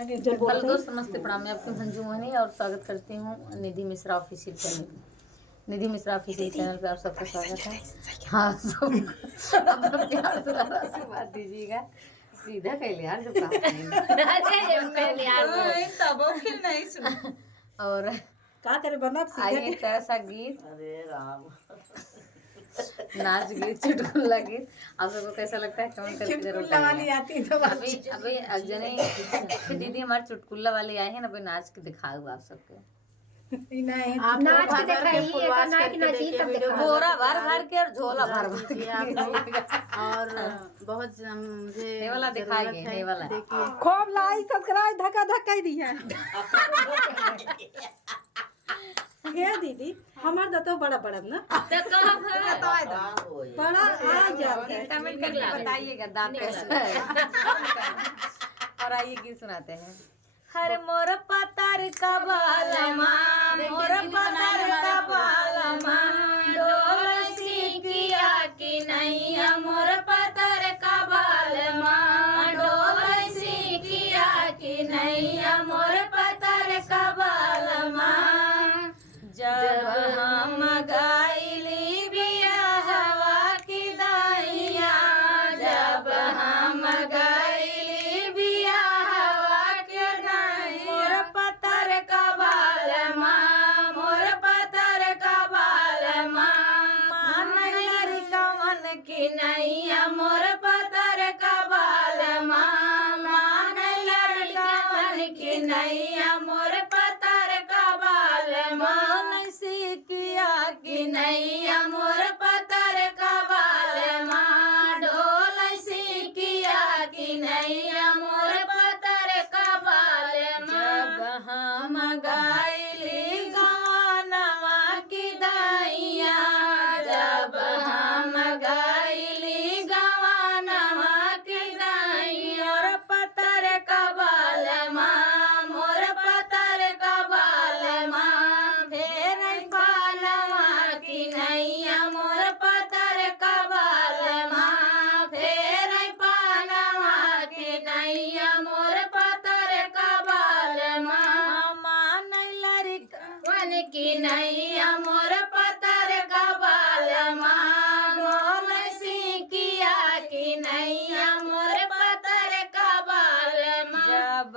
हेलो दोस्त, नमस्ते, प्रणाम। मैं आपकी मंजू मोहिनी और स्वागत करती हूँ निधि मिश्रा ऑफिशियल चैनल पे। निधि मिश्रा ऑफिशियल चैनल पे आप सबका स्वागत है। हाँ, अपना प्यार दुलार आशीर्वाद दीजिएगा। सीधा कह यार जो काम और का करे बना आइए एक प्यारा सा गीत, अरे राम, नाच गीत, चुटकुला गीत आप सबको कैसा लगता है कमेंट करके जरूर बताइएगा। आती तो अभी अभी जने दीदी हमारे चुटकुला वाले आए हैं ना, अभी नाच के दिखाओ आप सबको। नहीं आप नाच के दिखाइए, नाच नाचिए तब दिखाओ। बोरा भर भर के और झोला भर भर के और बहुत मुझे ये वाला दिखाइए, ये वाला देखिए। खूब लाइक सब्सक्राइब धक्का धक्का ही दिया हे दीदी हमार तो बड़ा बड़ा ना बड़ा आ जाता है। कमेंट करके बताइएगा दांत कैसा है। और आइए गीत सुनाते हैं। हर मोर पतर का बालमा, मोर पतर का बालमा, डोल सीकिया की नैया, मोर पतर का बालमा, डोल सीकिया की नैया, मोर पतर का बालमा। जब हम गाइली बियाहवा की दाइया, जब हम गाइली बियाहवा के दाइया, मोर पतर का बालमा, मोर पतर का बालमा, मानर कमन की नैया, मोर पतर का बालमा, मानर कमन की नैया, मोर पतर का बालमा। सीकिया की नैया, मोर पतर का बालमा, ढोल सीकिया की नैया, मोर पतर का बालमा। जब हम गाइली गानवा की दाइया, जब हम गाइली गानवा की दाइया, मोर पतर का बालमा, मोर पतर का बालमा, फेर पालवा की नैया, मोर पतर का बालमा, फेर पालवा की नैया, मोर पतर का बालमा। मान लड़कन की नैया, मोर पतर का बालमा, मोल सीकिया की नैया, मोर पतर का बालमा। जब